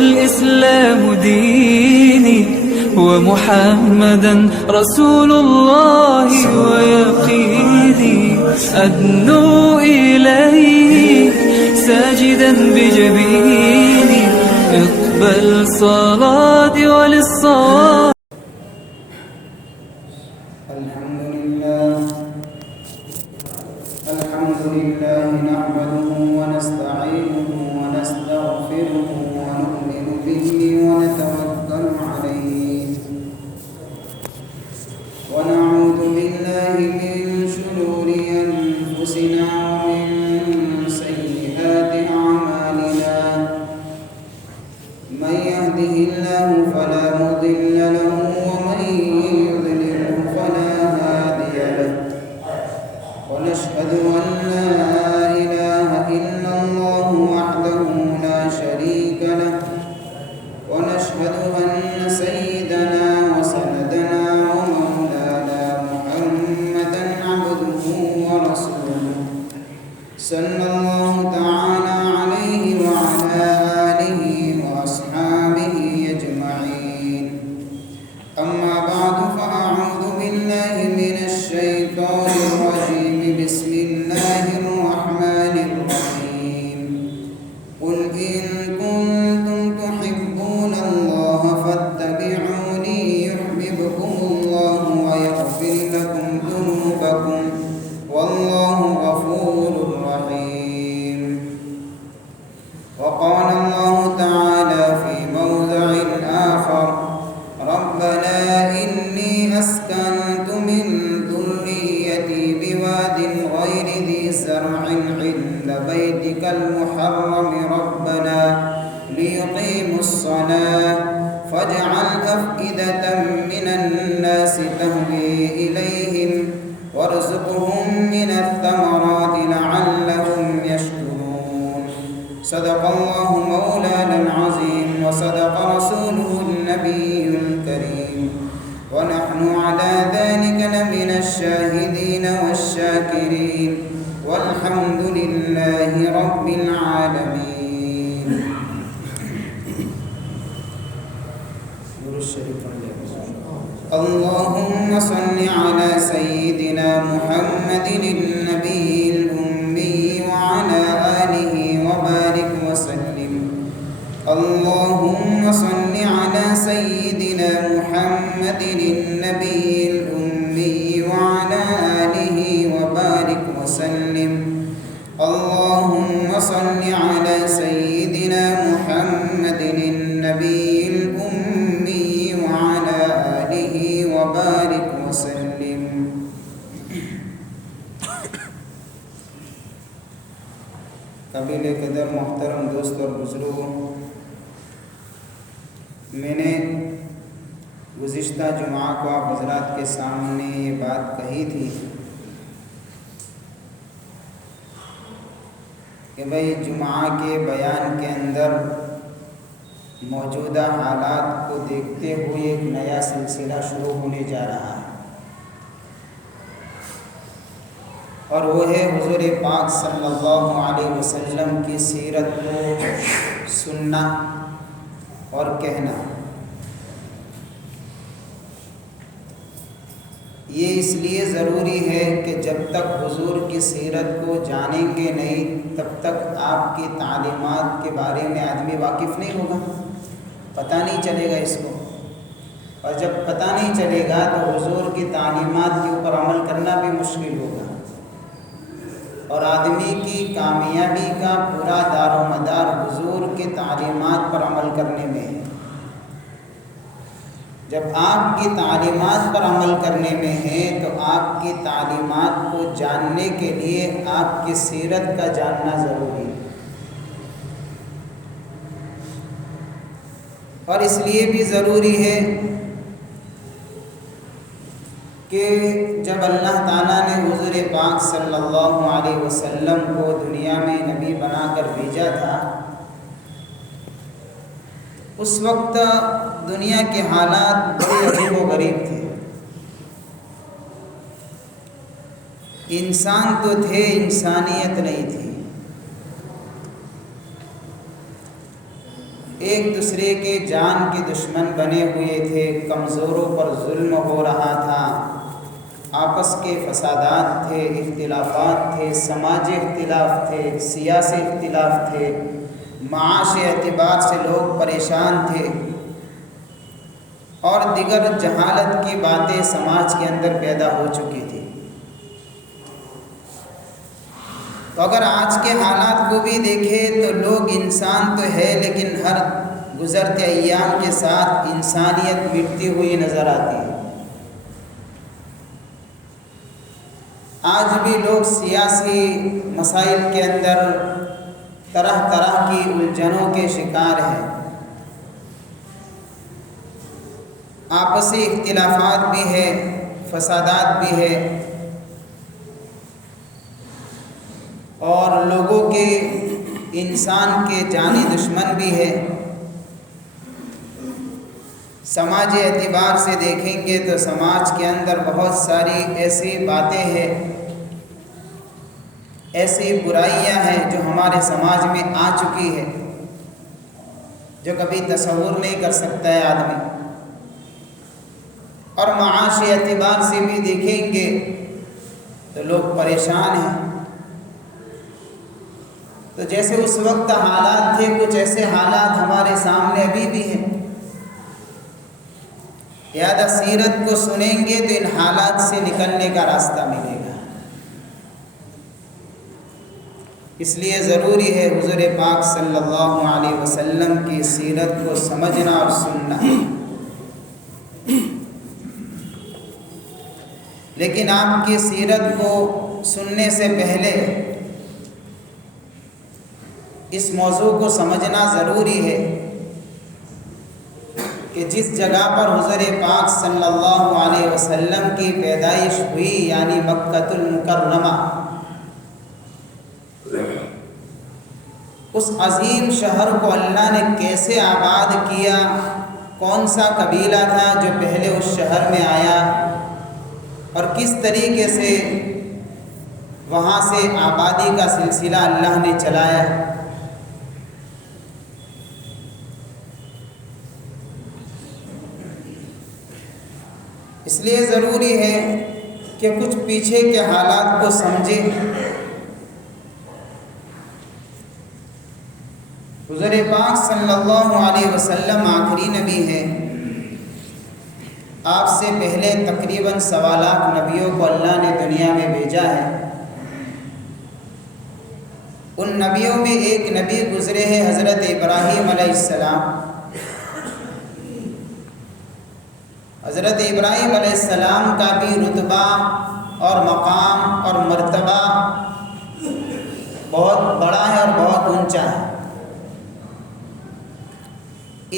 والإسلام ديني ومحمدا رسول الله ويقيني أدنو إليه ساجدا بجبيني اقبل صلاتي وللصلاة. الحمد لله نحمده ونستعينه ونستغفره ونؤمن به ونتوكل عليه ونعوذ بالله من شرور أنفسنا ومن سيئات أعمالنا من يهده الله فلا مضل له ومن يضلله فلا هادي له ونشهد أن لا إله إلا الله وحده لا شريك له ونشهد أن سيدنا وسندنا ومولانا محمدا عبده ورسوله صلى الله تعالى عليه وعلى آله وأصحابه أجمعين. أما بعد فأعوذ بالله من الشيطان الرجيم. بسم الله الرحمن الرحيم. قل إن كنتم تحبون الله فاتبعوني يحببكم الله ويغفر لكم ذنوبكم والله غفور رحيم. وقال الله تعالى في موضع آخر: ربنا إني أسكنت من ذريتي بواد غير ذي زرع عند بيتك المحرم ربنا ليقيموا الصلاة فاجعل أفئدة من الناس تهوي إليهم وارزقهم من الثمرات لعلهم يشكرون. صدق الله مولانا العظيم وصدق رسوله النبي الكريم ونحن على ذلك لمن الشاهدين والشاكرين والحمد لله رب العالمين. اللهم صل على سيدنا محمد النبي الأمي وعلى آله وبارك وسلم. اللهم صل على سيدنا محمد النبي الأمي وعلى آله وبارك وسلم. اللهم صل على سيدنا محمد النبي الأمي وعلى آله وبارك وسلم. قابل قدر محترم دوست اور بزرگوں، میں نے گزشتہ جمعہ کو آپ حضرات کے سامنے یہ بات کہی تھی کہ بھئی جمعہ کے بیان کے اندر موجودہ حالات کو دیکھتے ہوئے ایک نیا سلسلہ شروع ہونے جا رہا ہے، اور وہ ہے حضور پاک صلی اللہ علیہ وسلم کی سیرت کو سننا اور کہنا. یہ اس لیے ضروری ہے کہ جب تک حضور کی سیرت کو جانیں گے نہیں تب تک آپ کی تعلیمات کے بارے میں آدمی واقف نہیں ہوگا، پتہ نہیں چلے گا اس کو، اور جب پتہ نہیں چلے گا تو حضور کی تعلیمات کے اوپر عمل کرنا بھی مشکل ہوگا، اور آدمی کی کامیابی کا پورا دار و مدار حضور کی تعلیمات پر عمل کرنے میں ہے. جب آپ کی تعلیمات پر عمل کرنے میں ہے تو آپ کی تعلیمات کو جاننے کے لیے آپ کی سیرت کا جاننا ضروری ہے. اور اس لیے بھی ضروری ہے کہ جب اللہ تعالیٰ نے حضور پاک صلی اللہ علیہ وسلم کو دنیا میں نبی بنا کر بھیجا تھا، اس وقت دنیا کے حالات بڑے عجیب و غریب تھے. انسان تو تھے، انسانیت نہیں تھی. ایک دوسرے کے جان کے دشمن بنے ہوئے تھے، کمزوروں پر ظلم ہو رہا تھا، آپس کے فسادات تھے، اختلافات تھے، سماجی اختلاف تھے، سیاسی اختلاف تھے، معاشی اعتبار سے لوگ پریشان تھے، اور دیگر جہالت کی باتیں سماج کے اندر پیدا ہو چکی تھی۔ تو اگر آج کے حالات کو بھی دیکھیں تو لوگ انسان تو ہے، لیکن ہر گزرتے ایام کے ساتھ انسانیت مٹتی ہوئی نظر آتی ہے۔ آج بھی لوگ سیاسی مسائل کے اندر طرح طرح کی الجھنوں کے شکار ہیں، آپسی اختلافات بھی ہے، فسادات بھی ہے، اور لوگوں کے انسان کے جانی دشمن بھی ہے۔ سماجی اعتبار سے دیکھیں گے تو سماج کے اندر بہت ساری ایسی باتیں ہیں، ایسی برائیاں ہیں جو ہمارے سماج میں آ چکی ہے، جو کبھی تصور نہیں کر سکتا ہے آدمی۔ اور معاشی اعتبار سے بھی دیکھیں گے تو لوگ پریشان ہیں۔ تو جیسے اس وقت حالات تھے، کچھ ایسے حالات ہمارے سامنے ابھی بھی ہیں۔ لہذا سیرت کو سنیں گے تو ان حالات سے نکلنے کا راستہ ملے گا۔ اس لیے ضروری ہے حضور پاک صلی اللہ علیہ وسلم کی سیرت کو سمجھنا اور سننا۔ لیکن آپ کی سیرت کو سننے سے پہلے اس موضوع کو سمجھنا ضروری ہے کہ جس جگہ پر حضور پاک صلی اللہ علیہ وسلم کی پیدائش ہوئی، یعنی مکۃ المکرمہ، اس عظیم شہر کو اللہ نے کیسے آباد کیا، کون سا قبیلہ تھا جو پہلے اس شہر میں آیا، اور کس طریقے سے وہاں سے آبادی کا سلسلہ اللہ نے چلایا۔ اس لیے ضروری ہے کہ کچھ پیچھے کے حالات کو سمجھیں۔ حضور پاک صلی اللہ علیہ وسلم آخری نبی ہے۔ آپ سے پہلے تقریباً 1.25 لاکھ نبیوں کو اللہ نے دنیا میں بھیجا ہے۔ ان نبیوں میں ایک نبی گزرے ہیں حضرت ابراہیم علیہ السلام۔ حضرت ابراہیم علیہ السلام کا بھی رتبہ اور مقام اور مرتبہ بہت بڑا ہے اور بہت اونچا ہے۔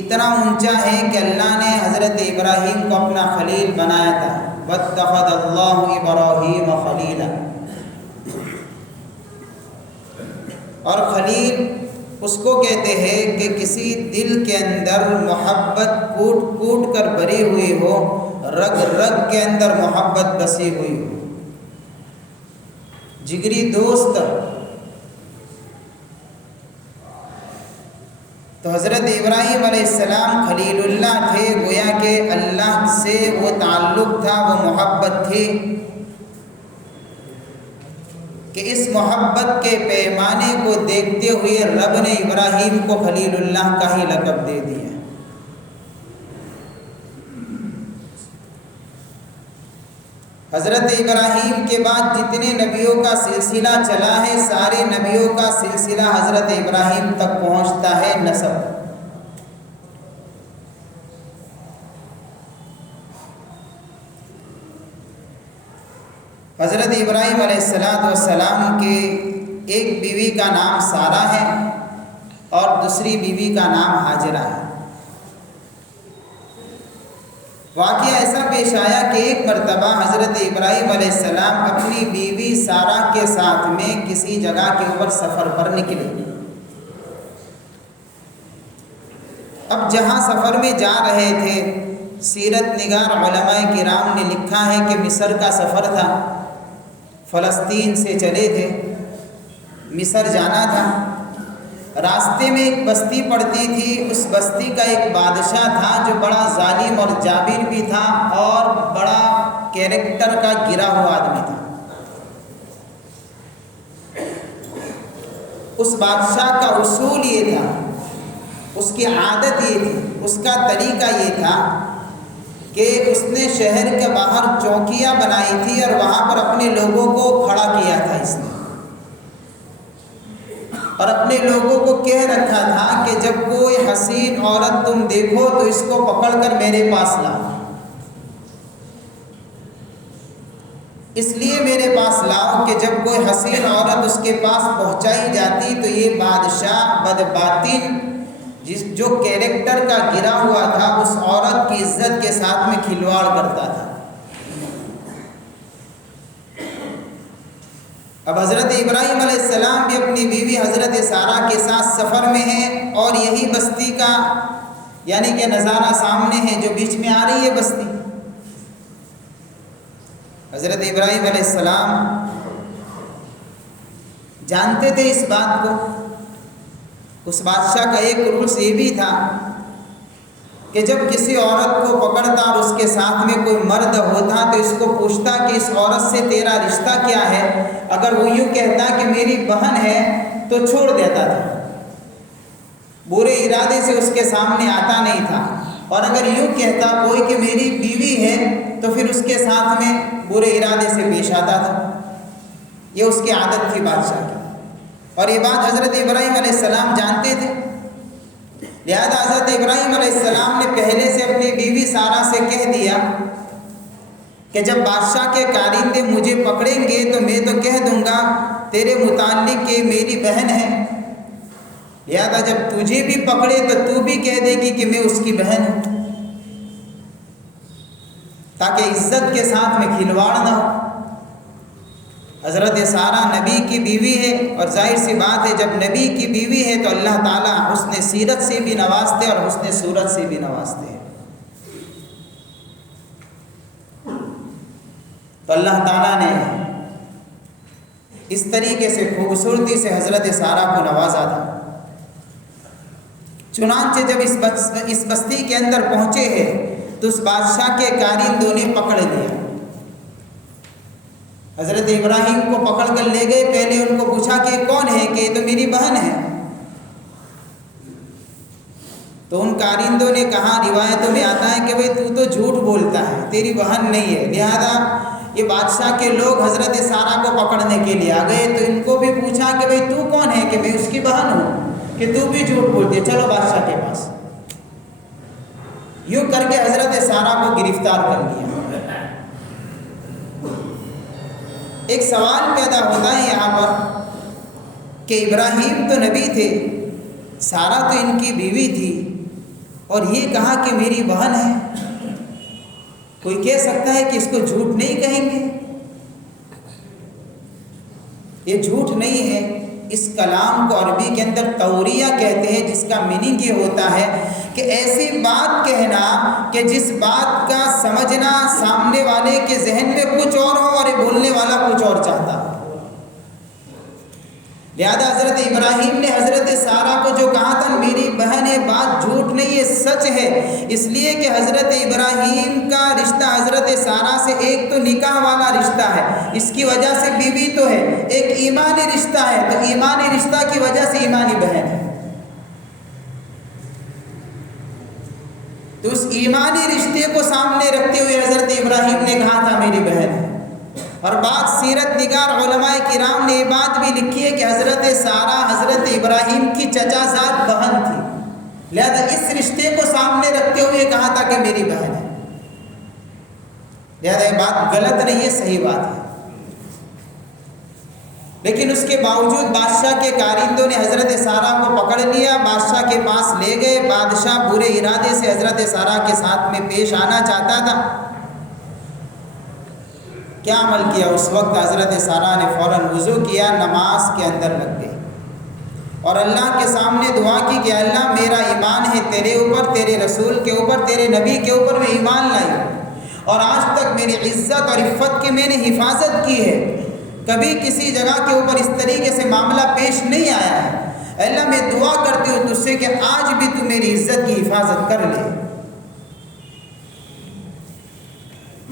اتنا اونچا ہے کہ اللہ نے حضرت ابراہیم کو اپنا خلیل بنایا تھا۔ وَاتَّخَذَ اللَّهُ إِبْرَاهِيمَ خَلِيلًا۔ اور خلیل اس کو کہتے ہیں کہ کسی دل کے اندر محبت کوٹ کوٹ کر بھری ہوئی ہو، رگ رگ کے اندر محبت بسی ہوئی ہو، جگری دوست۔ تو حضرت ابراہیم علیہ السلام خلیل اللہ تھے، گویا کہ اللہ سے وہ تعلق تھا، وہ محبت تھی کہ اس محبت کے پیمانے کو دیکھتے ہوئے رب نے ابراہیم کو خلیل اللہ کا ہی لقب دے دیا۔ حضرت ابراہیم کے بعد جتنے نبیوں کا سلسلہ چلا ہے، سارے نبیوں کا سلسلہ حضرت ابراہیم تک پہنچتا ہے، نسب۔ حضرت ابراہیم علیہ السلام کے ایک بیوی کا نام سارہ ہے اور دوسری بیوی کا نام ہاجرہ ہے۔ واقعہ ایسا پیش آیا کہ ایک مرتبہ حضرت ابراہیم علیہ السلام اپنی بیوی سارہ کے ساتھ میں کسی جگہ کے اوپر سفر پر نکلے۔ اب جہاں سفر میں جا رہے تھے، سیرت نگار علماء کرام نے لکھا ہے کہ مصر کا سفر تھا، فلسطین سے چلے تھے، مصر جانا تھا۔ راستے میں ایک بستی پڑتی تھی، اس بستی کا ایک بادشاہ تھا جو بڑا ظالم اور جابر بھی تھا اور بڑا کیریکٹر کا گرا ہوا آدمی تھا۔ اس بادشاہ کا اصول یہ تھا، اس کی عادت یہ تھی، اس کا طریقہ یہ تھا کہ اس نے شہر کے باہر چوکیاں بنائی تھی اور وہاں پر اپنے لوگوں کو کھڑا کیا تھا اس نے، اور اپنے لوگوں کو کہہ رکھا تھا کہ جب کوئی حسین عورت تم دیکھو تو اس کو پکڑ کر میرے پاس لاؤ، اس لیے میرے پاس لاؤ کہ جب کوئی حسین عورت اس کے پاس پہنچائی جاتی تو یہ بادشاہ بدباطن جو کیریکٹر کا گرا ہوا تھا اس عورت کی عزت کے ساتھ میں کھلواڑ کرتا تھا۔ اب حضرت ابراہیم علیہ السلام بھی اپنی بیوی حضرت سارہ کے ساتھ سفر میں ہیں اور یہی بستی کا یعنی کہ نظارہ سامنے ہے جو بیچ میں آ رہی ہے بستی۔ حضرت ابراہیم علیہ السلام جانتے تھے اس بات کو۔ اس بادشاہ کا ایک رولس یہ بھی تھا کہ جب کسی عورت کو پکڑتا اور اس کے ساتھ میں کوئی مرد ہوتا تو اس کو پوچھتا کہ اس عورت سے تیرا رشتہ کیا ہے، اگر وہ یوں کہتا کہ میری بہن ہے تو چھوڑ دیتا تھا، برے ارادے سے اس کے سامنے آتا نہیں تھا، اور اگر یوں کہتا کوئی کہ میری بیوی ہے تو پھر اس کے ساتھ میں برے ارادے سے پیش آتا تھا۔ یہ اس کی عادت تھی بادشاہ کی، اور یہ بات حضرت ابراہیم علیہ السلام جانتے تھے۔ لہذا حضرت ابراہیم علیہ السلام نے پہلے سے اپنی بیوی سارہ سے کہہ دیا کہ جب بادشاہ کے کارندے مجھے پکڑیں گے تو میں تو کہہ دوں گا تیرے متعلق کہ میری بہن ہے، لہذا جب تجھے بھی پکڑے تو تو بھی کہہ دے گی کہ میں اس کی بہن ہوں، تاکہ عزت کے ساتھ میں کھلواڑ نہ ہو۔ حضرت سارہ نبی کی بیوی ہے، اور ظاہر سی بات ہے جب نبی کی بیوی ہے تو اللہ تعالیٰ حسن سیرت سے بھی نوازتے اور حسن صورت سے بھی نوازتے ہیں۔ تو اللہ تعالیٰ نے اس طریقے سے خوبصورتی سے حضرت سارہ کو نوازا تھا۔ چنانچہ جب اس بستی کے اندر پہنچے ہیں تو اس بادشاہ کے کارندوں نے پکڑ لیا، حضرت ابراہیم کو پکڑ کر لے گئے۔ پہلے ان کو پوچھا کہ کون ہے، کہ یہ تو میری بہن ہے۔ تو ان کارندوں نے کہا، روایتوں میں آتا ہے کہ بھئی تو جھوٹ بولتا ہے، تیری بہن نہیں ہے۔ لہذا یہ بادشاہ کے لوگ حضرت سارہ کو پکڑنے کے لیے آ گئے، تو ان کو بھی پوچھا کہ بھئی تو کون ہے، کہ میں اس کی بہن ہوں، کہ تو بھی جھوٹ بولتی ہے، چلو بادشاہ کے پاس۔ یوں کر کے حضرت سارہ کو گرفتار کر لیا۔ ایک سوال پیدا ہوتا ہے یہاں پر کہ ابراہیم تو نبی تھے، سارہ تو ان کی بیوی تھی، اور یہ کہا کہ میری بہن ہے۔ کوئی کہہ سکتا ہے کہ اس کو جھوٹ نہیں کہیں گے؟ یہ جھوٹ نہیں ہے، اس کلام کو عربی کے اندر توریہ کہتے ہیں، جس کا میننگ یہ ہوتا ہے کہ ایسی بات کہنا کہ جس بات کا سمجھنا سامنے والے کے ذہن میں کچھ اور ہو اور بولنے والا کچھ اور چاہتا ہو۔ لہذا حضرت ابراہیم نے حضرت سارہ کو جو کہا تھا میری بہن ہے، بات جھوٹ نہیں ہے، سچ ہے، اس لیے کہ حضرت ابراہیم کا رشتہ حضرت سارہ سے ایک تو نکاح والا رشتہ ہے، اس کی وجہ سے بیوی تو ہے، ایک ایمانی رشتہ ہے، تو ایمانی رشتہ کی وجہ سے ایمانی بہن ہے۔ تو اس ایمانی رشتے کو سامنے رکھتے ہوئے حضرت ابراہیم نے کہا تھا میری بہن ہے۔ اور بعض سیرت نگار علماء کرام نے یہ بات بھی لکھی ہے کہ حضرت سارہ حضرت ابراہیم کی چچا زاد بہن تھی، لہذا اس رشتے کو سامنے رکھتے ہوئے کہا تھا کہ میری بہن ہے۔ لہذا یہ بات غلط نہیں ہے، صحیح بات ہے۔ لیکن اس کے باوجود بادشاہ کے کارندوں نے حضرت سارہ کو پکڑ لیا، بادشاہ کے پاس لے گئے۔ بادشاہ برے ارادے سے حضرت سارہ کے ساتھ میں پیش آنا چاہتا تھا۔ کیا عمل کیا اس وقت؟ حضرت سارہ نے فوراً وضو کیا، نماز کے اندر لگ گئی اور اللہ کے سامنے دعا کی کہ اللہ میرا ایمان ہے تیرے اوپر، تیرے رسول کے اوپر، تیرے نبی کے اوپر میں ایمان لائی، اور آج تک میری عزت اور عفت کی میں نے حفاظت کی ہے، کبھی کسی جگہ کے اوپر اس طریقے سے معاملہ پیش نہیں آیا ہے۔ اے اللہ میں دعا کرتی ہوں تجھ سے کہ آج بھی تو میری عزت کی حفاظت کر لے.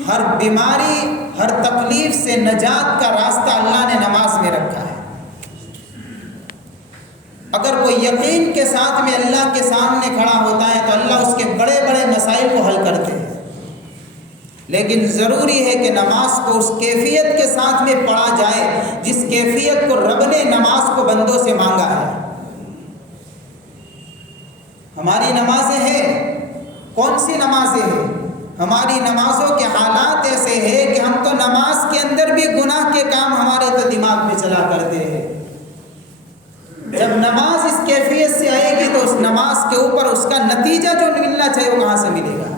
ہر بیماری ہر تکلیف سے نجات کا راستہ اللہ نے نماز میں رکھا ہے. اگر کوئی یقین کے ساتھ میں اللہ کے سامنے کھڑا ہوتا ہے تو اللہ اس کے بڑے بڑے مسائل کو حل کرتے ہیں. لیکن ضروری ہے کہ نماز کو اس کیفیت کے ساتھ میں پڑھا جائے جس کیفیت کو رب نے نماز کو بندوں سے مانگا ہے. ہماری نمازیں ہیں، کون سی نمازیں ہیں؟ ہماری نمازوں کے حالات ایسے ہیں کہ ہم تو نماز کے اندر بھی گناہ کے کام ہمارے تو دماغ میں چلا کرتے ہیں. جب نماز اس کیفیت سے آئے گی تو اس نماز کے اوپر اس کا نتیجہ جو ملنا چاہیے وہ کہاں سے ملے گا؟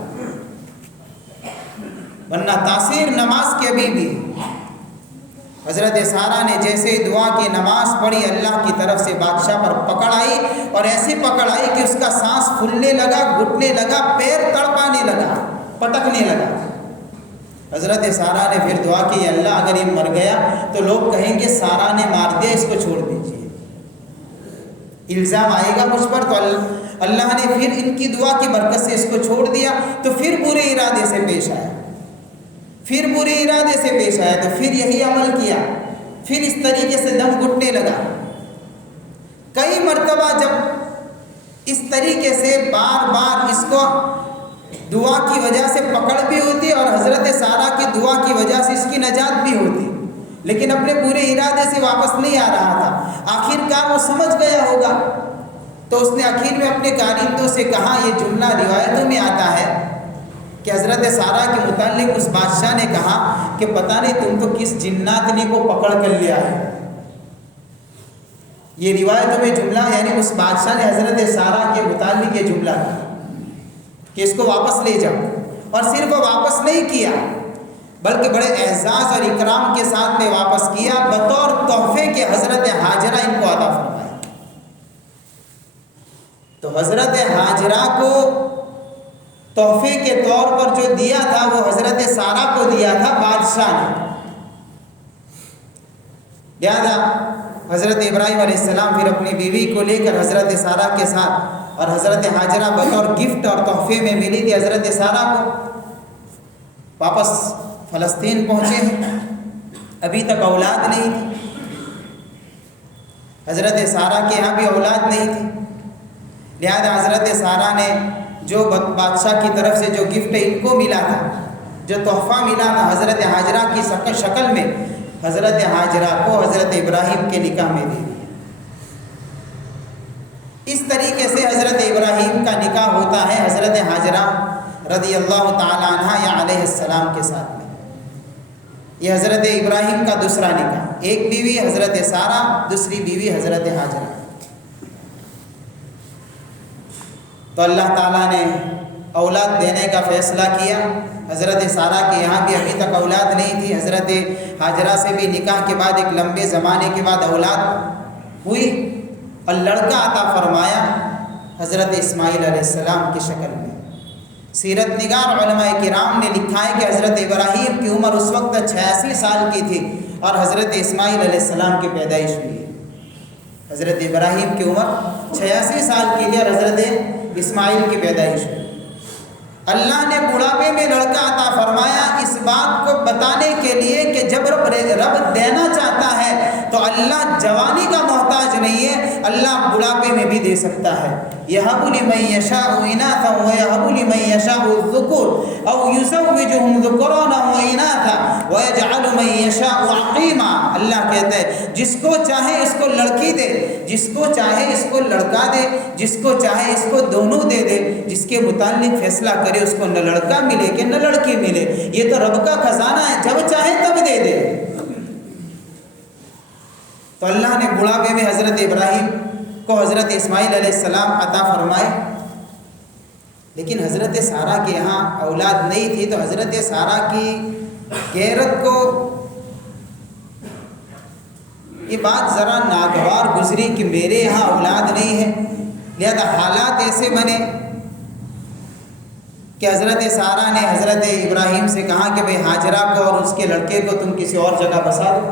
ورنہ تاثیر نماز کی ابھی بھی. حضرت سارہ نے جیسے دعا کی نماز پڑھی اللہ کی طرف سے بادشاہ پر پکڑ آئی اور ایسی پکڑ آئی کہ اس کا سانس پھولنے لگا، گھٹنے لگا، پیر تڑپانے لگا، پٹکنے لگا. حضرت سارہ نے پھر دعا کی اللہ اگر یہ مر گیا تو لوگ کہیں گے سارہ نے مار دیا، اس کو چھوڑ دیجیے، الزام آئے گا مجھ پر. تو اللہ نے پھر ان کی دعا کی برکت سے اس کو چھوڑ دیا. تو پھر برے ارادے سے پیش آیا، تو پھر یہی عمل کیا، پھر اس طریقے سے دم گھٹنے لگا. کئی مرتبہ جب اس طریقے سے بار بار اس کو دعا کی وجہ سے پکڑ بھی ہوتی اور حضرت سارہ کی دعا کی وجہ سے اس کی نجات بھی ہوتی، لیکن اپنے پورے ارادے سے واپس نہیں آ رہا تھا. آخر کار وہ سمجھ گیا ہوگا تو اس نے آخر میں اپنے کارندوں سے کہا، یہ جملہ روایتوں میں آتا ہے کہ حضرت سارہ کے متعلق اس بادشاہ نے کہا کہ پتہ نہیں تم تو کس جناتنی کو پکڑ کر لیا ہے. یہ روایتوں میں جملہ یعنی اس بادشاہ نے حضرت سارہ کے متعلق یہ جملہ کہا کہ اس کو واپس لے جاؤ. اور صرف وہ واپس نہیں کیا بلکہ بڑے اعزاز اور اکرام کے ساتھ میں واپس کیا، بطور تحفے کے حضرت حاجرہ ان کو عطا فرمایا. تو حضرت حاجرہ کو تحفے کے طور پر جو دیا تھا وہ حضرت سارہ کو دیا تھا بادشاہ نے. لہذا حضرت ابراہیم علیہ السلام پھر اپنی بیوی کو لے کر حضرت سارہ کے ساتھ، اور حضرت حاجرہ بطور گفٹ اور تحفے میں ملی تھی حضرت سارہ کو، واپس فلسطین پہنچے ہیں. ابھی تک اولاد نہیں تھی، حضرت سارہ کے یہاں بھی اولاد نہیں تھی. لہذا حضرت سارہ نے جو بادشاہ کی طرف سے جو گفٹ ان کو ملا تھا، جو تحفہ ملا تھا حضرت حاجرہ کی شکل میں، حضرت حاجرہ کو حضرت ابراہیم کے نکاح میں دے دیا. اس طریقے سے حضرت ابراہیم کا نکاح ہوتا ہے حضرت حاجرہ رضی اللہ تعالی عنہ یا علیہ السلام کے ساتھ میں. یہ حضرت ابراہیم کا دوسرا نکاح، ایک بیوی حضرت سارہ، دوسری بیوی حضرت حاجرہ. تو اللہ تعالیٰ نے اولاد دینے کا فیصلہ کیا. حضرت سارہ کے یہاں بھی ابھی تک اولاد نہیں تھی. حضرت حاجرہ سے بھی نکاح کے بعد ایک لمبے زمانے کے بعد اولاد ہوئی اور لڑکا عطا فرمایا حضرت اسماعیل علیہ السلام کی شکل میں. سیرت نگار علماء کرام نے لکھا ہے کہ حضرت ابراہیم کی عمر اس وقت 86 سال کی تھی اور حضرت اسماعیل علیہ السلام کی پیدائش ہوئی. حضرت ابراہیم کی عمر 86 سال کی تھی اور حضرت اسماعیل کی پیدائش ہوئی. اللہ نے بڑھاپے میں لڑکا عطا فرمایا اس بات کو بتانے کے لیے کہ جب رب دینا چاہتا ہے تو اللہ جوانی کا محتاج نہیں ہے، اللہ بڑھاپے میں بھی دے سکتا ہے. یَهَبُ لِمَن يَشَاءُ إِنَاثًا وَيَهَبُ لِمَن يَشَاءُ الذُّكُورَ أَوْ يُزَوِّجُهُمْ ذُكْرَانًا وَإِنَاثًا وَيَجْعَلُ مَن يَشَاءُ عَقِيمًا. اللہ کہتا ہے جس کو چاہے اس کو لڑکی دے، جس کو چاہے اس کو لڑکا دے، جس کو چاہے اس کو دونوں دے دے. جس کے متعلق فیصلہ کرے اس کو نہ لڑکا ملے کہ نہ لڑکی ملے، یہ تو رب کا خزانہ ہے، جب چاہے تب دے دے. تو اللہ نے بڑھاپے میں حضرت ابراہیم کو حضرت اسماعیل علیہ السلام عطا فرمائے. لیکن حضرت سارہ کے یہاں اولاد نہیں تھی تو حضرت سارہ کی غیرت کو یہ بات ذرا ناگوار گزری کہ میرے یہاں اولاد نہیں ہے. لہذا حالات ایسے بنے کہ حضرت سارہ نے حضرت ابراہیم سے کہا کہ بھئی حاجرہ کو اور اس کے لڑکے کو تم کسی اور جگہ بسا دو.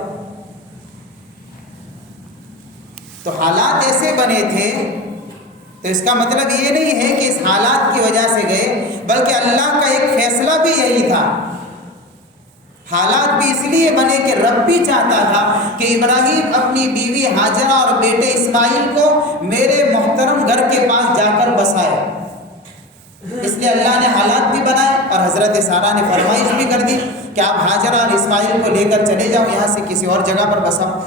تو حالات ایسے بنے تھے، تو اس کا مطلب یہ نہیں ہے کہ اس حالات کی وجہ سے گئے، بلکہ اللہ کا ایک فیصلہ بھی یہی تھا۔ حالات بھی اس لیے بنے کہ رب بھی چاہتا تھا کہ ابراہیم اپنی بیوی ہاجرہ اور بیٹے اسماعیل کو میرے محترم گھر کے پاس جا کر بسائے، اس لیے اللہ نے حالات بھی بنائے، اور حضرت سارہ نے فرمائش بھی کر دی کہ آپ ہاجرہ اور اسماعیل کو لے کر چلے جاؤ، یہاں سے کسی اور جگہ پر بساؤ۔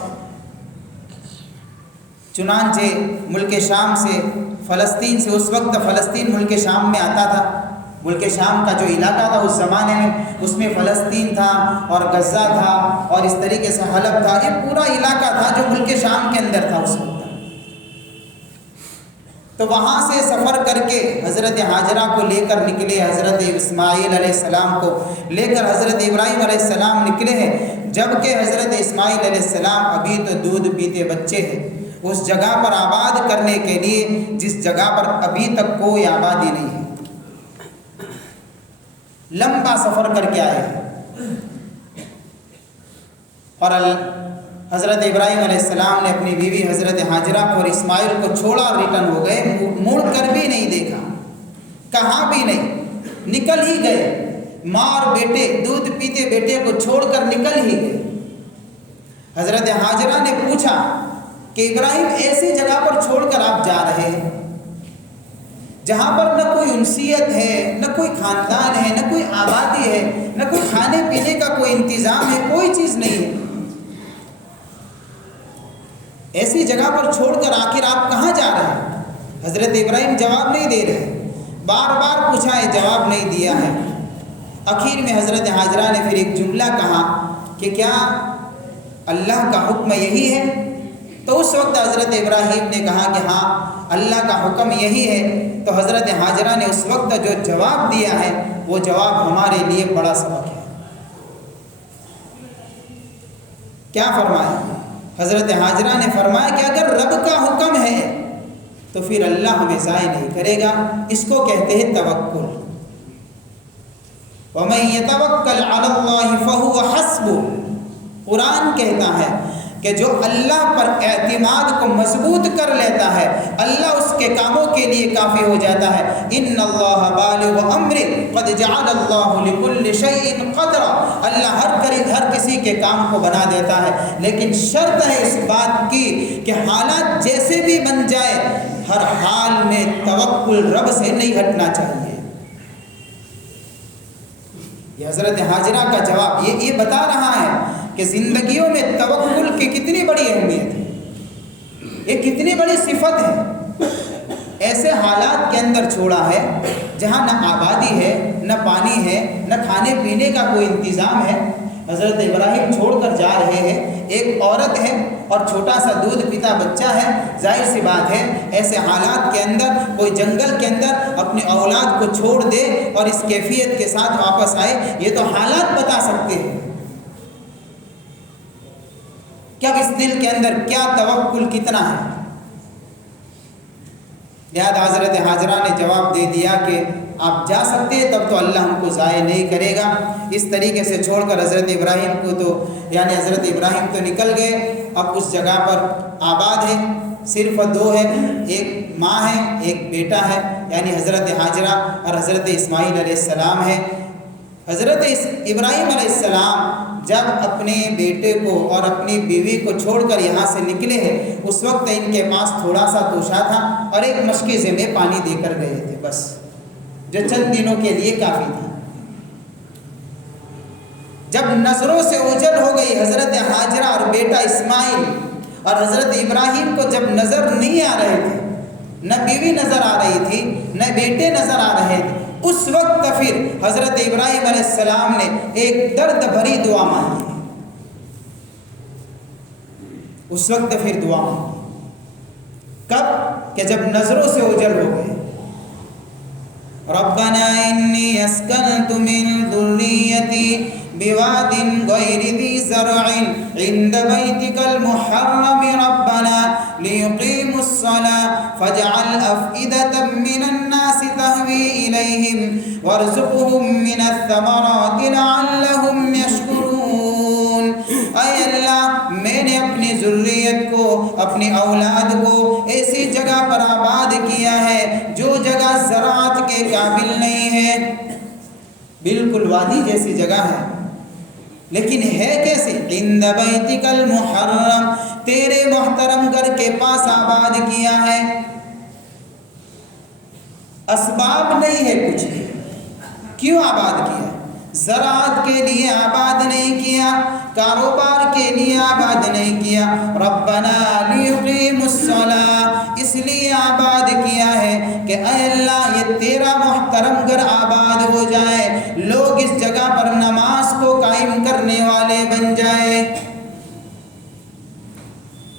چنانچہ ملک شام سے، فلسطین سے، اس وقت فلسطین ملک شام میں آتا تھا، ملک شام کا جو علاقہ تھا اس زمانے میں، اس میں فلسطین تھا اور غزہ تھا اور اس طریقے سے حلب تھا، یہ پورا علاقہ تھا جو ملک شام کے اندر تھا اس وقت۔ تو وہاں سے سفر کر کے حضرت ہاجرہ کو لے کر نکلے، حضرت اسماعیل علیہ السلام کو لے کر حضرت ابراہیم علیہ السلام نکلے ہیں، جبکہ حضرت اسماعیل علیہ السلام ابھی تو دودھ پیتے بچے ہیں، اس جگہ پر آباد کرنے کے لیے جس جگہ پر ابھی تک کوئی آبادی نہیں ہے، لمبا سفر کر کے آئے ہیں۔ اور حضرت ابراہیم علیہ السلام نے اپنی بیوی حضرت ہاجرہ کو اور اسماعیل کو چھوڑا اور ریٹرن ہو گئے، مڑ کر بھی نہیں دیکھا، کہاں بھی نہیں، نکل ہی گئے، ماں اور بیٹے، دودھ پیتے بیٹے کو چھوڑ کر نکل ہی گئے۔ حضرت ہاجرہ نے پوچھا کہ ابراہیم ایسی جگہ پر چھوڑ کر آپ جا رہے ہیں جہاں پر نہ کوئی انسیت ہے، نہ کوئی خاندان ہے، نہ کوئی آبادی ہے، نہ کوئی کھانے پینے کا کوئی انتظام ہے، کوئی چیز نہیں ہے، ایسی جگہ پر چھوڑ کر آخر آپ کہاں جا رہے ہیں؟ حضرت ابراہیم جواب نہیں دے رہے، بار بار پوچھا ہے، جواب نہیں دیا ہے۔ آخر میں حضرت ہاجرہ نے پھر ایک جملہ کہا کہ کیا اللہ کا حکم یہی ہے؟ تو اس وقت حضرت ابراہیم نے کہا کہ ہاں اللہ کا حکم یہی ہے۔ تو حضرت ہاجرہ نے اس وقت جو جواب دیا ہے وہ جواب ہمارے لیے بڑا سبق ہے۔ کیا فرمایا؟ حضرت ہاجرہ نے فرمایا کہ اگر رب کا حکم ہے تو پھر اللہ ہمیں ضائع نہیں کرے گا، اس کو کہتے ہیں توکل۔ وَمَن يَتَوَكَّلْ عَلَى اللَّهِ فَهُوَ حَسْبُهُ، قرآن کہتا ہے کہ جو اللہ پر اعتماد کو مضبوط کر لیتا ہے اللہ اس کے کاموں کے لیے کافی ہو جاتا ہے۔ ان اللہ بالغ امرہ قد جعل اللہ لکل شیء قدرا، اللہ ہر کسی کے کام کو بنا دیتا ہے، لیکن شرط ہے اس بات کی کہ حالات جیسے بھی بن جائے ہر حال میں توکل رب سے نہیں ہٹنا چاہیے۔ یہ حضرت ہاجرہ کا جواب یہ بتا رہا ہے کہ زندگیوں میں توکل کی کتنی بڑی اہمیت ہے، یہ کتنی بڑی صفت ہے۔ ایسے حالات کے اندر چھوڑا ہے جہاں نہ آبادی ہے، نہ پانی ہے، نہ کھانے پینے کا کوئی انتظام ہے۔ حضرت ابراہیم چھوڑ کر جا رہے ہیں، ایک عورت ہے اور چھوٹا سا دودھ پیتا بچہ ہے، ظاہر سی بات ہے ایسے حالات کے اندر کوئی جنگل کے اندر اپنی اولاد کو چھوڑ دے اور اس کیفیت کے ساتھ واپس آئے، یہ تو حالات بتا سکتے ہیں کہ اب اس دل کے اندر کیا توکل کتنا ہے۔ لہذا حضرت ہاجرہ نے جواب دے دیا کہ آپ جا سکتے ہیں، تب تو اللہ ہم کو ضائع نہیں کرے گا۔ اس طریقے سے چھوڑ کر حضرت ابراہیم کو تو یعنی حضرت ابراہیم تو نکل گئے، اب اس جگہ پر آباد ہے، صرف دو ہے، ایک ماں ہے ایک بیٹا ہے، یعنی حضرت ہاجرہ اور حضرت اسماعیل علیہ السلام ہے۔ حضرت ابراہیم علیہ السلام جب اپنے بیٹے کو اور اپنی بیوی کو چھوڑ کر یہاں سے نکلے ہیں، اس وقت ان کے پاس تھوڑا سا توشہ تھا اور ایک مشکیزے میں پانی دے کر گئے تھے، بس جو چند دنوں کے لیے کافی تھا۔ جب نظروں سے اوجھل ہو گئی حضرت ہاجرہ اور بیٹا اسماعیل، اور حضرت ابراہیم کو جب نظر نہیں آ رہے تھے، نہ بیوی نظر آ رہی تھی نہ بیٹے نظر آ رہے تھے، اس وقت پھر حضرت ابراہیم علیہ السلام نے ایک درد بھری دعا مانگی، اس وقت پھر دعا مانگی۔ کب؟ کہ جب نظروں سے اوجھل ہو گئے۔ ربنا انی اسکنت من ذریتی بواد غیر ذی زرع عند بیتک المحرم ربنا لیقیموا الصلاة فاجعل افئدة من الناس تهوی الیہم وارزقهم من الثمرات لعلهم یشکرون۔ اے اللہ، میں نے اپنی ذریت کو، اپنی اولاد کو ایسی جگہ پر آباد کیا ہے جو جگہ زراعت کے قابل نہیں ہے، بالکل وادی جیسی جگہ ہے، لیکن ہے کیسے؟ عند بیتک المحرم، تیرے محترم گھر کے پاس آباد کیا ہے۔ اسباب نہیں ہے کچھ بھی، کیوں آباد کیا؟ زراعت کے لیے آباد نہیں کیا، کاروبار کے لیے آباد نہیں کیا، ربنا لیقیموا الصلاۃ، اس لیے آباد کیا ہے کہ اے اللہ یہ تیرا محترم گھر آباد ہو جائے، لوگ اس جگہ پر نماز کو قائم کرنے والے بن جائیں۔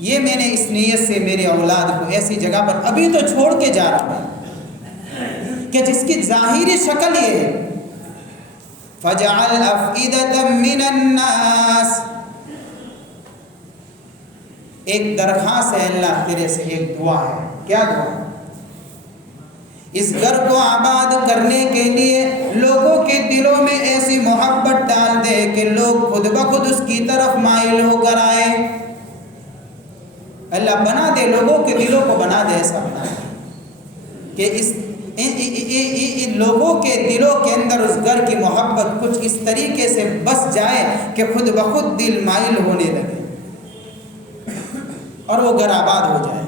یہ میں نے اس نیت سے میرے اولاد کو ایسی جگہ پر ابھی تو چھوڑ کے جا رہا ہوں کہ جس کی ظاہری شکل یہ ہے، فَجَعَلْ أَفْئِدَةً مِّنَ النَّاسِ، ایک درخواست ہے اللہ تیرے سے، ایک دعا ہے۔ کیا دعا ہے؟ اس گھر کو آباد کرنے کے لیے لوگوں کے دلوں میں ایسی محبت ڈال دے کہ لوگ خود بخود اس کی طرف مائل ہو کر آئے۔ اللہ بنا دے، لوگوں کے دلوں کو بنا دے، ایسا بنا دے کہ ان لوگوں کے دلوں کے اندر اس گھر کی محبت کچھ اس طریقے سے بس جائے کہ خود بخود دل مائل ہونے لگے اور وہ گھر آباد ہو جائے۔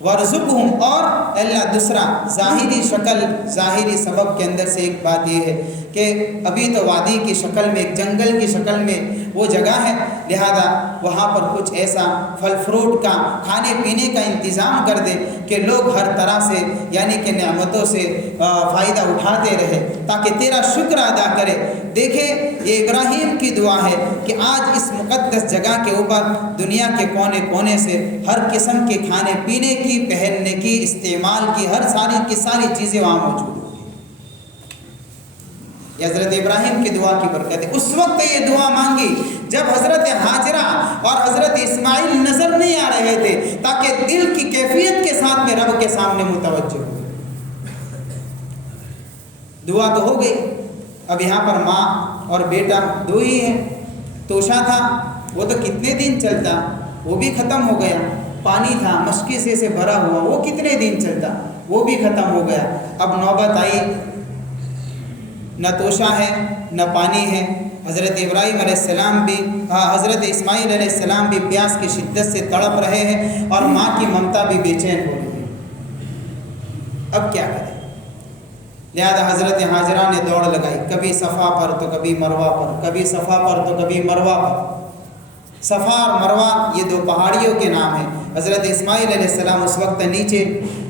وَارْزُقْهُمْ، اور اللہ دوسرا ظاہری شکل، ظاہری سبب کے اندر سے ایک بات یہ ہے کہ ابھی تو وادی کی شکل میں، ایک جنگل کی شکل میں وہ جگہ ہے، لہذا وہاں پر کچھ ایسا پھل فروٹ کا، کھانے پینے کا انتظام کر دے کہ لوگ ہر طرح سے یعنی کہ نعمتوں سے فائدہ اٹھاتے رہے تاکہ تیرا شکر ادا کرے۔ دیکھیں یہ ابراہیم کی دعا ہے کہ آج اس مقدس جگہ کے اوپر دنیا کے کونے کونے سے ہر قسم کے کھانے پینے کی، پہننے کی، استعمال کی، ہر ساری چیزیں وہاں موجود ہیں۔ یہ حضرت ابراہیم کی دعا کی برکت ہے۔ اس وقت یہ دعا مانگی جب حضرت ہاجرہ اور حضرت اسماعیل نظر نہیں آ رہے تھے، تاکہ دل کی کیفیت کے ساتھ میں رب کے سامنے متوجہ ہو۔ دعا تو ہو گئی، اب یہاں پر ماں اور بیٹا دو ہی ہیں۔ توشا تھا وہ تو کتنے دن چلتا، وہ بھی ختم ہو گیا۔ پانی تھا مشکی سے بھرا ہوا، وہ کتنے دن چلتا، وہ بھی ختم ہو گیا۔ اب نوبت آئی، نہ توشا ہے نہ پانی ہے۔ حضرت ابراہیم علیہ السلام بھی، حضرت اسماعیل علیہ السلام بھی پیاس کی شدت سے تڑپ رہے ہیں اور ماں کی ممتا بھی بے چین ہو رہی ہے۔ اب کیا کریں؟ لہذا حضرت حاجرہ نے دوڑ لگائی، کبھی صفا پر تو کبھی مروہ پر، کبھی صفا پر تو کبھی مروہ پر۔ صفا اور مروہ یہ دو پہاڑیوں کے نام ہیں۔ حضرت اسماعیل علیہ السلام اس وقت نیچے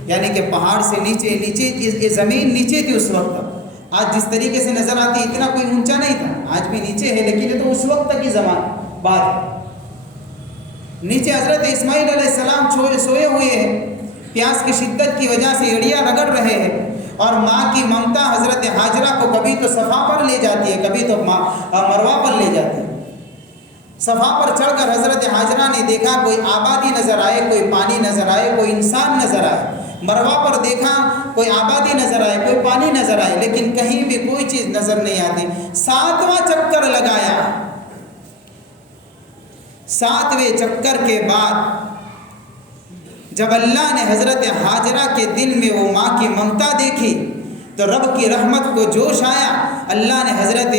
یعنی کہ پہاڑ سے نیچے زمین نیچے تھی اس وقت۔ آج جس طریقے سے نظر آتی اتنا کوئی اونچا نہیں تھا، آج بھی نیچے ہے، لیکن یہ تو اس وقت کی بات ہے۔ نیچے حضرت اسماعیل علیہ السلام سوئے ہوئے ہیں، پیاس کی شدت کی وجہ سے ایڑیاں رگڑ رہے ہیں، اور ماں کی ممتا حضرت حاجرہ کو کبھی تو صفا پر لے جاتی ہے، کبھی تو مروہ پر لے جاتی ہے۔ صفا پر چڑھ کر حضرت حاجرہ نے دیکھا کوئی آبادی نظر آئے، کوئی پانی نظر آئے، کوئی انسان نظر آئے۔ مروہ پر دیکھا کوئی آبادی نظر آئے، کوئی پانی نظر آئے، لیکن کہیں بھی کوئی چیز نظر نہیں آتی۔ 7واں چکر لگایا، 7ویں چکر کے بعد جب اللہ نے حضرت حاجرہ کے دل میں وہ ماں کی ممتا دیکھی تو رب کی رحمت کو جوش آیا۔ اللہ نے حضرت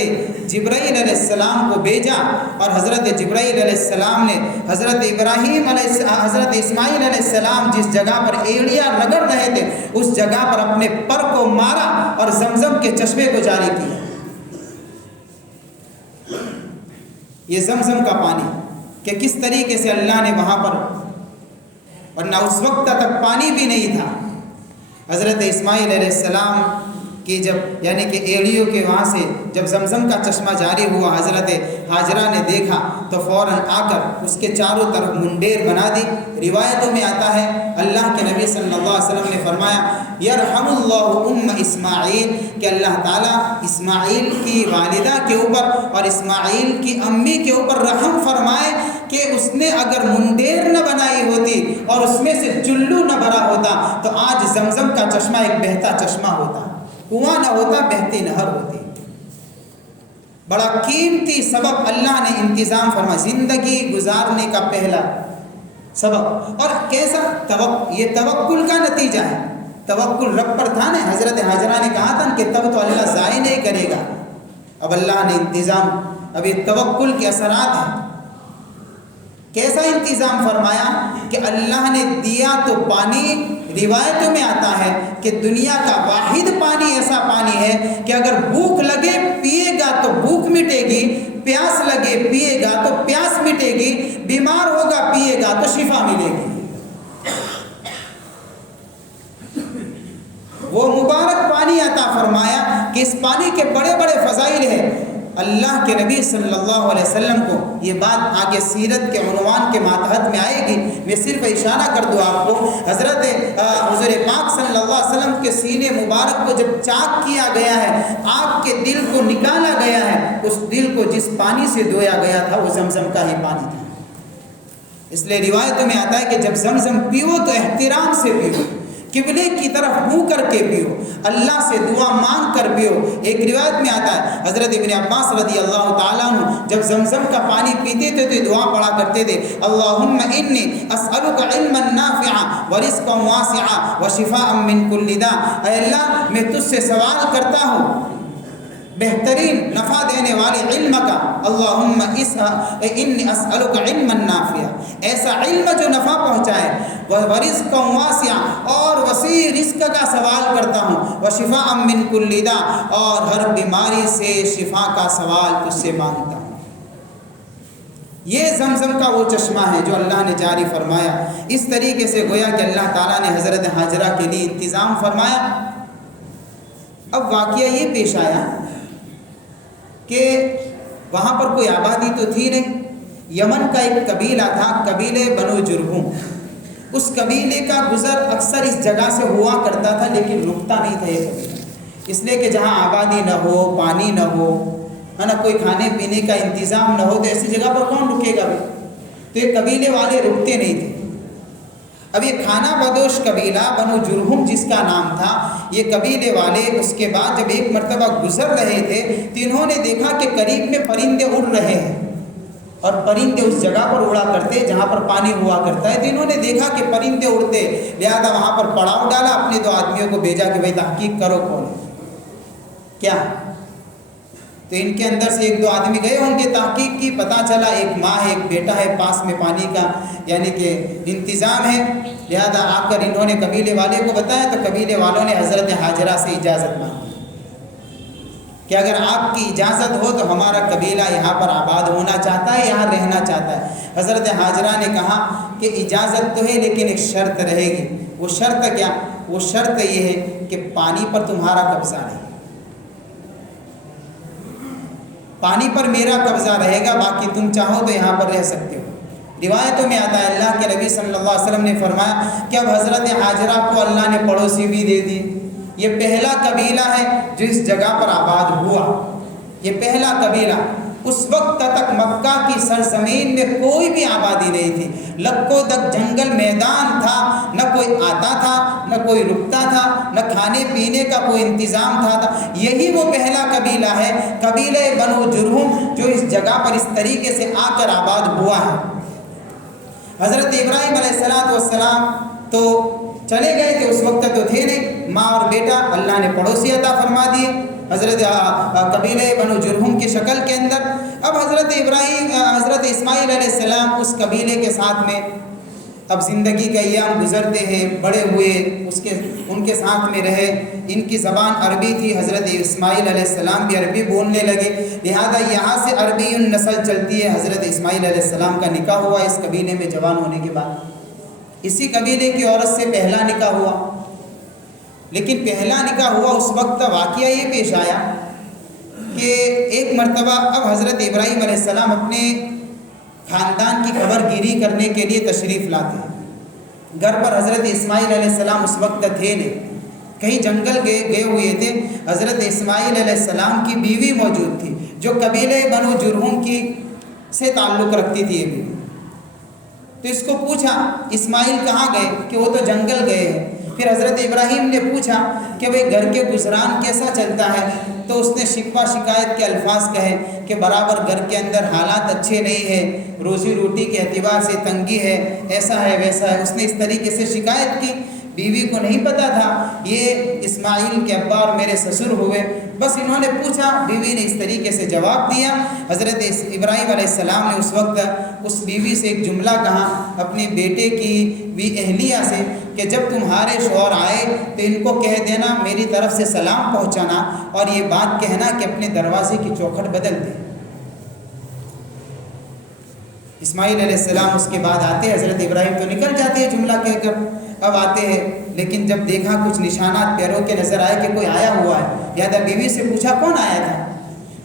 جبرائیل علیہ السلام کو بھیجا، اور حضرت جبرائیل علیہ السلام نے حضرت حضرت اسماعیل علیہ السلام جس جگہ پر ایڑیاں رگڑ رہے تھے اس جگہ پر اپنے پر کو مارا اور زمزم کے چشمے کو جاری کیا۔ یہ زمزم کا پانی کہ کس طریقے سے اللہ نے وہاں پر، ورنہ اس وقت تک پانی بھی نہیں تھا۔ حضرت اسماعیل علیہ السلام کی جب یعنی کہ ایڑیوں کے وہاں سے جب زمزم کا چشمہ جاری ہوا، حضرت حاجرہ نے دیکھا تو فوراً آ کر اس کے چاروں طرف منڈیر بنا دی۔ روایتوں میں آتا ہے اللہ کے نبی صلی اللہ علیہ وسلم نے فرمایا یرحم اللہ اسماعیل، کہ اللہ تعالیٰ اسماعیل کی والدہ کے اوپر اور اسماعیل کی امی کے اوپر رحم فرمائے کہ اس نے اگر منڈیر نہ بنائی ہوتی اور اس میں سے چلو نہ بھرا ہوتا تو آج زمزم کا چشمہ ایک بہتا چشمہ ہوتا، کنواں نہ ہوتا، بہتی نہر ہوتی۔ بڑا قیمتی سبب اللہ نے انتظام فرمایا، زندگی گزارنے کا پہلا سبق. اور کیسا یہ توکل کا نتیجہ ہے. توکل رب پر تھا نا. حضرت حاجرہ نے کہا تھا کہ تب تو اللہ ضائع نہیں کرے گا. اب اللہ نے انتظام، اب یہ توکل کے اثرات ہیں. کیسا انتظام فرمایا کہ اللہ نے دیا تو پانی، روایتوں میں آتا ہے کہ دنیا کا واحد پانی ایسا پانی ہے کہ اگر بھوک لگے پیے گا تو بھوک مٹے گی، پیاس لگے پیے گا تو پیاس مٹے گی، بیمار ہوگا پیے گا تو شفا ملے گی. وہ مبارک پانی عطا فرمایا کہ اس پانی کے بڑے بڑے فضائل ہیں. اللہ کے نبی صلی اللہ علیہ وسلم کو یہ بات آگے سیرت کے عنوان کے ماتحت میں آئے گی. میں صرف اشارہ کر دوں آپ کو. حضرت حضور پاک صلی اللہ علیہ وسلم کے سینے مبارک کو جب چاک کیا گیا ہے، آپ کے دل کو نکالا گیا ہے، اس دل کو جس پانی سے دھویا گیا تھا وہ زمزم کا ہی پانی تھا. اس لیے روایتوں میں آتا ہے کہ جب زمزم پیو تو احترام سے پیو، قبلے کی طرف منہ کر کے پیو، اللہ سے دعا مانگ کر پیو. ایک روایت میں آتا ہے حضرت ابن عباس رضی اللہ تعالیٰ عنہ جب زمزم کا پانی پیتے تھے تو دعا پڑھا کرتے تھے، اللہم انی اسألک علما نافعا ورزقا واسعا وشفاء من کل داء. اے اللہ میں تجھ سے سوال کرتا ہوں بہترین نفع دینے والے علم کا. اللہم انی اسألک علما نافعا، ایسا علم جو نفع پہنچائے، ورزقا واسعا اور وسیع رزق کا سوال کرتا ہوں، وشفاء من کل داء اور ہر بیماری سے شفا کا سوال تجھ سے مانگتا ہوں. یہ زمزم کا وہ چشمہ ہے جو اللہ نے جاری فرمایا. اس طریقے سے گویا کہ اللہ تعالیٰ نے حضرت حاجرہ کے لیے انتظام فرمایا. اب واقعہ یہ پیش آیا کہ وہاں پر کوئی آبادی تو تھی نہیں. یمن کا ایک قبیلہ تھا، قبیلے بنو جرہم. اس قبیلے کا گزر اکثر اس جگہ سے ہوا کرتا تھا لیکن رکتا نہیں تھا یہ قبیلہ، اس لیے کہ جہاں آبادی نہ ہو، پانی نہ ہو، ہے نا، کوئی کھانے پینے کا انتظام نہ ہو تو ایسی جگہ پر کون رکے گا بھی. تو یہ قبیلے والے رکتے نہیں تھے. اب یہ کھانا بدوش قبیلہ بنو جرہم جس کا نام تھا، یہ قبیلے والے اس کے بعد جب ایک مرتبہ گزر رہے تھے تو انہوں نے دیکھا کہ قریب میں پرندے اڑ رہے ہیں، اور پرندے اس جگہ پر اڑا کرتے جہاں پر پانی ہوا کرتا ہے. تو انہوں نے دیکھا کہ پرندے اڑتے، لہذا وہاں پر پڑاؤ ڈالا، اپنے 2 آدمیوں کو بھیجا کہ بھائی تحقیق کرو کون ہے کیا. تو ان کے اندر سے 1-2 آدمی گئے ہوں گے، تحقیق کی، پتہ چلا ایک ماں ہے، ایک بیٹا ہے، پاس میں پانی کا یعنی کہ انتظام ہے. لہذا آ کر انہوں نے قبیلے والے کو بتایا تو قبیلے والوں نے حضرت حاجرہ سے اجازت مانگی کہ اگر آپ کی اجازت ہو تو ہمارا قبیلہ یہاں پر آباد ہونا چاہتا ہے، یہاں رہنا چاہتا ہے. حضرت حاجرہ نے کہا کہ اجازت تو ہے لیکن ایک شرط رہے گی. وہ شرط کیا؟ وہ شرط یہ ہے کہ پانی پر تمہارا قبضہ نہیں، پانی پر میرا قبضہ رہے گا، باقی تم چاہو تو یہاں پر رہ سکتے ہو. روایتوں میں آتا ہے اللہ کے نبی صلی اللہ علیہ وسلم نے فرمایا کہ اب حضرت حاجرہ کو اللہ نے پڑوسی بھی دے دی. یہ پہلا قبیلہ ہے جو اس جگہ پر آباد ہوا. یہ پہلا قبیلہ. اس وقت تک مکہ کی سرزمین میں کوئی بھی آبادی نہیں تھی، لکوں تک جنگل میدان تھا، نہ کوئی آتا تھا نہ کوئی رکتا تھا، نہ کھانے پینے کا کوئی انتظام تھا. یہی وہ پہلا قبیلہ ہے، قبیلہ بنو جرہم، جو اس جگہ پر اس طریقے سے آ کر آباد ہوا ہے. حضرت ابراہیم علیہ السلام تو چلے گئے تھے، اس وقت تو تھے نہیں، ماں اور بیٹا اللہ نے پڑوسی عطا فرما دیے حضرت قبیلہ بنو جرہم کی شکل کے اندر. اب حضرت اسماعیل علیہ السلام اس قبیلے کے ساتھ میں اب زندگی کا ایام گزرتے ہیں، بڑے ہوئے، ان کے ساتھ میں رہے. ان کی زبان عربی تھی، حضرت اسماعیل علیہ السلام بھی عربی بولنے لگے، لہذا یہاں سے عربی نسل چلتی ہے. حضرت اسماعیل علیہ السلام کا نکاح ہوا اس قبیلے میں جوان ہونے کے بعد. اسی قبیلے کی عورت سے پہلا نکاح ہوا، لیکن پہلا نکاح ہوا اس وقت واقعہ یہ پیش آیا کہ ایک مرتبہ اب حضرت ابراہیم علیہ السلام اپنے خاندان کی خبر گیری کرنے کے لیے تشریف لاتے ہیں. گھر پر حضرت اسماعیل علیہ السلام اس وقت تھے نہیں، کہیں جنگل گئے ہوئے تھے. حضرت اسماعیل علیہ السلام کی بیوی موجود تھی جو قبیلہ بنو جرہم کی سے تعلق رکھتی تھی. یہ بیوی تو اس کو پوچھا اسماعیل کہاں گئے، کہ وہ تو جنگل گئے ہیں. پھر حضرت ابراہیم نے پوچھا کہ بھئی گھر کے گزران کیسا چلتا ہے؟ تو اس نے شکوہ شکایت کے الفاظ کہے کہ برابر گھر کے اندر حالات اچھے نہیں ہیں، روزی روٹی کے اعتبار سے تنگی ہے، ایسا ہے ویسا ہے۔ اس نے اس طریقے سے شکایت کی۔ بیوی کو نہیں پتا تھا یہ اسماعیل کے ابا اور میرے سسر ہوئے، بس انہوں نے پوچھا، بیوی نے اس طریقے سے جواب دیا۔ حضرت ابراہیم علیہ السلام نے اس وقت اس بیوی سے ایک جملہ کہا اپنے بیٹے کی بھی اہلیہ سے کہ جب تمہارے شوہر آئے تو ان کو کہہ دینا میری طرف سے سلام پہنچانا، اور یہ بات کہنا کہ اپنے دروازے کی چوکھٹ بدل دیں۔ اسماعیل علیہ السلام اس کے بعد آتے ہیں، حضرت ابراہیم تو نکل جاتے ہیں جملہ کہہ کر، اب آتے ہیں، لیکن جب دیکھا کچھ نشانات پیروں کے نظر آئے کہ کوئی آیا ہوا ہے، لہٰذا بیوی سے پوچھا کون آیا تھا؟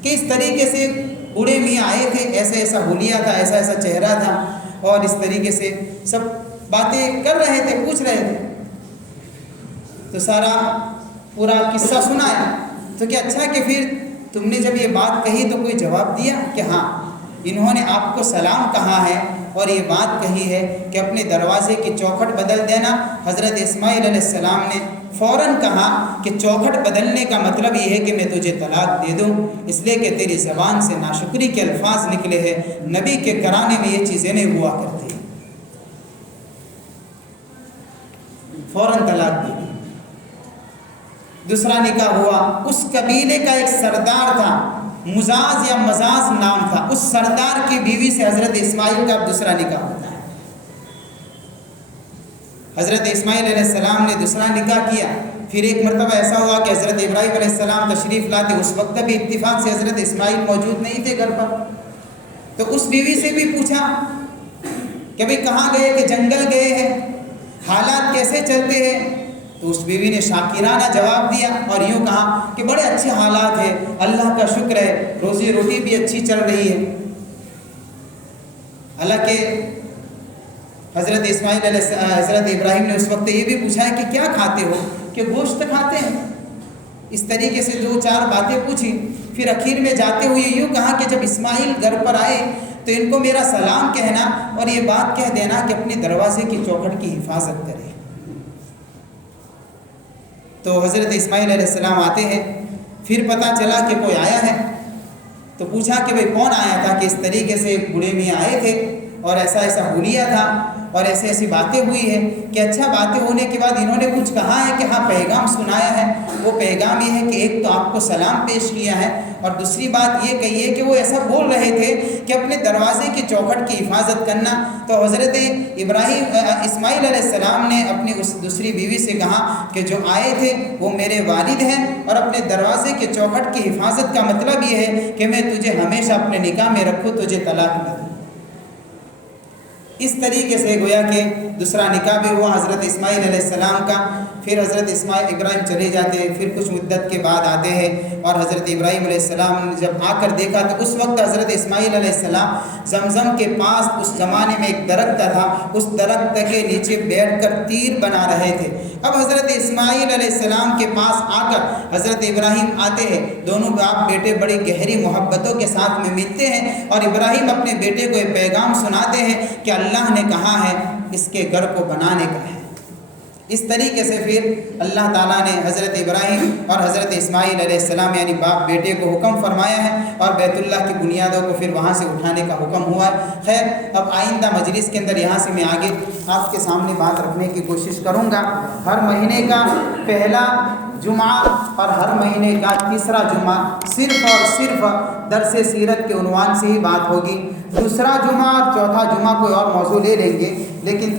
کہ اس طریقے سے بوڑھے میاں آئے تھے، ایسا ایسا حلیہ تھا، ایسا ایسا چہرہ تھا، اور اس طریقے سے سب باتیں کر رہے تھے، پوچھ رہے تھے۔ تو سارا پورا قصہ سنایا تو کہ اچھا کہ پھر تم نے جب یہ بات کہی تو کوئی جواب دیا؟ کہ ہاں، انہوں نے آپ کو سلام کہا ہے اور یہ بات کہی ہے کہ اپنے دروازے کی چوکھٹ بدل دینا۔ حضرت اسماعیل علیہ السلام نے فوراً کہا کہ چوکھٹ بدلنے کا مطلب یہ ہے کہ میں تجھے طلاق دے دوں، اس لیے کہ تیری زبان سے ناشکری کے الفاظ نکلے ہیں، نبی کے گھرانے میں یہ چیزیں نہیں ہوا کرتی۔ فوراً طلاق دے دی۔ دوسرا نکاح ہوا، اس قبیلے کا ایک سردار تھا، مزاز یا مزاز نام تھا، اس سردار کی بیوی سے حضرت اسماعیل کا دوسرا نکاح ہوتا ہے۔ حضرت اسماعیل علیہ السلام نے دوسرا نکاح کیا۔ پھر ایک مرتبہ ایسا ہوا کہ حضرت ابراہیم علیہ السلام تشریف لاتے، اس وقت بھی اتفاق سے حضرت اسماعیل موجود نہیں تھے گھر پر، تو اس بیوی سے بھی پوچھا کہ بھئی کہاں گئے؟ کہ جنگل گئے ہیں، حالات کیسے چلتے ہیں؟ تو اس بیوی نے شاکرانہ جواب دیا اور یوں کہا کہ بڑے اچھے حالات ہیں، اللہ کا شکر ہے، روزی روٹی بھی اچھی چل رہی ہے۔ حالانکہ حضرت ابراہیم نے اس وقت یہ بھی پوچھا ہے کہ کیا کھاتے ہو؟ کہ گوشت کھاتے ہیں۔ اس طریقے سے دو چار باتیں پوچھی، پھر اخیر میں جاتے ہوئے یوں کہا کہ جب اسماعیل گھر پر آئے تو ان کو میرا سلام کہنا اور یہ بات کہہ دینا کہ اپنے دروازے کی چوکھٹ کی حفاظت کرے۔ تو حضرت اسماعیل علیہ السلام آتے ہیں، پھر پتہ چلا کہ کوئی آیا ہے، تو پوچھا کہ بھئی کون آیا تھا؟ کہ اس طریقے سے ایک بوڑھے میاں آئے تھے اور ایسا ایسا حلیہ تھا اور ایسی ایسی باتیں ہوئی ہیں۔ کہ اچھا، باتیں ہونے کے بعد انہوں نے کچھ کہا ہے کہ ہاں پیغام سنایا ہے، وہ پیغام یہ ہے کہ ایک تو آپ کو سلام پیش کیا ہے، اور دوسری بات یہ کہی ہے کہ وہ ایسا بول رہے تھے کہ اپنے دروازے کی چوکھٹ کی حفاظت کرنا۔ تو حضرت اسماعیل علیہ السلام نے اپنی اس دوسری بیوی سے کہا کہ جو آئے تھے وہ میرے والد ہیں، اور اپنے دروازے کی چوکھٹ کی حفاظت کا مطلب یہ ہے کہ میں تجھے ہمیشہ اپنے نکاح میں رکھوں، تجھے طلاق نہ دوں۔ اس طریقے سے گویا کہ دوسرا نکاح بھی ہوا حضرت اسماعیل علیہ السلام کا۔ پھر حضرت ابراہیم چلے جاتے ہیں، پھر کچھ مدت کے بعد آتے ہیں، اور حضرت ابراہیم علیہ السلام نے جب آ کر دیکھا تو اس وقت حضرت اسماعیل علیہ السلام زمزم کے پاس اس زمانے میں ایک درخت تھا، اس درخت کے نیچے بیٹھ کر تیر بنا رہے تھے۔ اب حضرت اسماعیل علیہ السلام کے پاس آ کر حضرت ابراہیم آتے ہیں، دونوں باپ بیٹے بڑی گہری محبتوں کے ساتھ میں ملتے ہیں، اور ابراہیم اپنے بیٹے کو یہ پیغام سناتے ہیں کہ اللہ نے کہا ہے اس کے گھر کو بنانے کا ہے۔ اس طریقے سے پھر اللہ تعالیٰ نے حضرت ابراہیم اور حضرت اسماعیل علیہ السلام یعنی باپ بیٹے کو حکم فرمایا ہے، اور بیت اللہ کی بنیادوں کو پھر وہاں سے اٹھانے کا حکم ہوا ہے۔ خیر، اب آئندہ مجلس کے اندر یہاں سے میں آگے آپ کے سامنے بات رکھنے کی کوشش کروں گا۔ ہر مہینے کا پہلا جمعہ اور ہر مہینے کا تیسرا جمعہ صرف اور صرف درس سیرت کے عنوان سے ہی بات ہوگی۔ دوسرا جمعہ اور چوتھا جمعہ کوئی اور موضوع لے لیں گے، لیکن